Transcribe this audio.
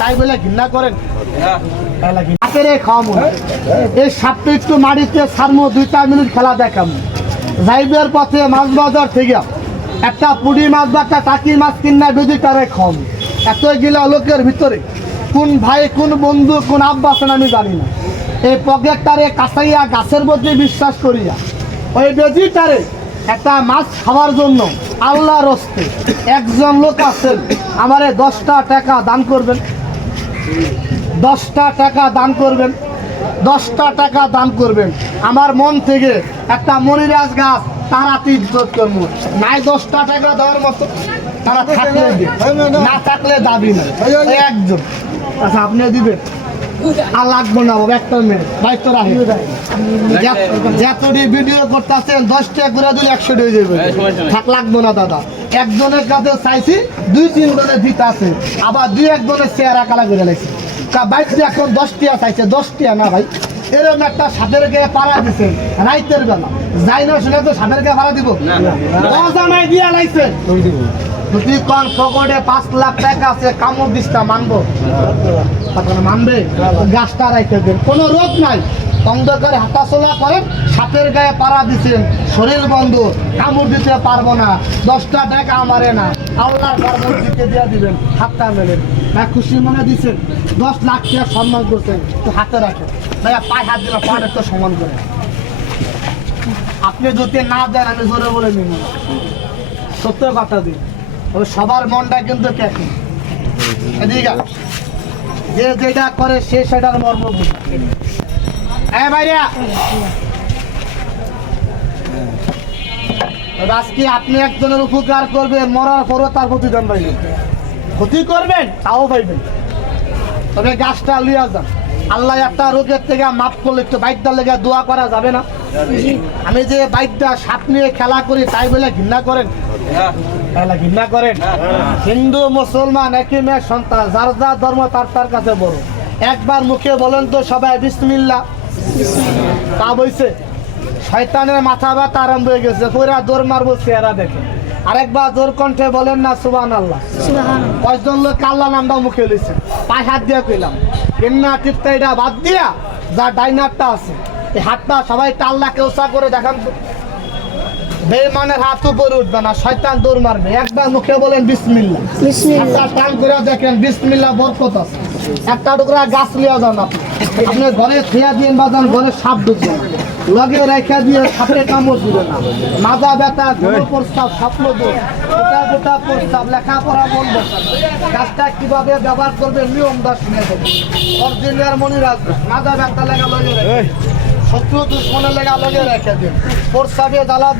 তাই বলে ঘৃণা করেন। হাতের খাওয়াবো এই সাপটা একটু মাটিতে সারমো দুই চার মিনিট খেলা দেখাবো যাইবের পথে মাছ বাজার থেকে একটা পুডি মাছ বা একটা টাকি মাছ কিনা দুদি তারে খাওয়াবো এত গেলে লোকের ভিতরে। কোন ভাই কোন বন্ধু কোন আব্বা আছেন আমি জানি না। এই পকেটটারে কাঁচাইয়া গাছের মধ্যে বিশ্বাস করিয়া। ওই বেজিটারে একটা মাছ খাওয়ার জন্য আল্লাহর রস্তে একজন লোক আছেন আমারে দশটা টাকা দান করবেন দশটা টাকা দান করবেন দশটা টাকা দান করবেন আমার মন থেকে একটা মনিরাজ গাছ তারা ইজ্জত করব নাই দশটা টাকা দেওয়ার মতো তারা থাকলে। না থাকলে দাবি না একজন আচ্ছা আপনি দিবেন আর লাগবো না বাবা একটা মিনিট দায়িত্ব রাখি যতটি ভিডিও করতেছেন দশ টাকা করে দিলে একশো হয়ে যাবে। থাক লাগবো না দাদা। একজনের কাছে চাইছি দুই তিন জনের দিতে আছে। আবার দুই একজনের চেয়ারা কালা করে লাগছে। তা বাইকটি এখন দশ টিয়া চাইছে দশ টিয়া না ভাই। এরকম একটা সাপের গায়ে পাড়া দিছেন রাইতের বেলা। যাই না শুনে তো সাপের গায়ে পাড়া দিব? অজানাই দিয়া লাইছে। যদি পকেটে পাঁচ লাখ টাকা আছে, কামড় দিসটা মানবো। আপনারা মানবে গাছটা রাইতে দেন কোনো রোগ নাই। অন্ধকারে হাঁটাচলা করেন সাপের গায়ে পাড়া দিচ্ছেন শরীর বন্ধ, কামড় দিতে পারব না, দশটা টাকা আমারে না। আল্লাহর কারণ দিতে দিয়ে দিবেন হাতটা মেলেন। ভাই খুশি মনে দিচ্ছেন দশ লাখ টাকা সম্মান করছেন তো হাতে রাখেন। ভাইয়া পায়ে হাত দিলে পাড়ে তো সম্মান করে আপনি যদি না দেন, আমি জোরে বলে নিব। সত্য কথা দিন। সবার মনটা কিন্তু যে যেটা করে সে সেটার মর্ম বুঝে। আজকে আপনি একজনের উপকার করবেন, মরার পরও তার প্রতিদান পাইবেন ক্ষতি করবেন, তাও পাইবেন। তবে গাছটা লিয়া যান। আল্লাহ একটা রোগের থেকে মাফ করলে একটু বাইকটা লেগে দোয়া করা যাবে না। আমি যে বাইকটা সাপ নিয়ে খেলা করি তাই বলে ঘৃণা করেন? ঘৃণা করেন? হিন্দু মুসলমান একই মেয়ের সন্তান যার যার ধর্ম তার তার কাছে বড়। একবার মুখে বলেন তো সবাই বিসমিল্লা তা বইছে। শয়তানের মাথা ব্যথা আরম্ভ হয়ে গেছে। পুরা দৌড় মারবো চেহারা দেখে। আরেকবার জোর কণ্ঠে বলেন না সুবান আল্লাহ কয়েকজন লোক আল্লাহ নামটা মুখে লিছে পায়ে হাত দিয়ে কইলাম। কেন্না টিপটা এটা বাদ দিয়া যা ডাইনারটা আছে। এই হাতটা সবাই টাল্লা কেউসা করে দেখান তো। বেমানের হাত উপরে উঠবে না শয়তান দৌড় মারবে। একবার মুখে বলেন বিসমিল্লা একটা টান করে দেখেন বিসমিল্লা বরকত আছে। একটা টুকরা গাছ লিয়া যান আপনি। আপনি ঘরে খেয়া দিয়ে বাজান ঘরে সাপ ঢুকবে। লগে রেখা দিয়ে সাপে কামড় দিবে না। মাজা ব্যথা ঘন প্রস্তাব স্বপ্ন দোষ গোটা গোটা প্রস্তাব লেখাপড়া বসা গাছটা কীভাবে ব্যবহার করবে নিয়ম দাস শুনে দেবে অরিজিনাল মনে রাখবে মাজা ব্যথা লেগা লগে রেখে শত্রু দুশ্মনের লেগা লগে রেখে দিন প্রস্তাবে জ্বালা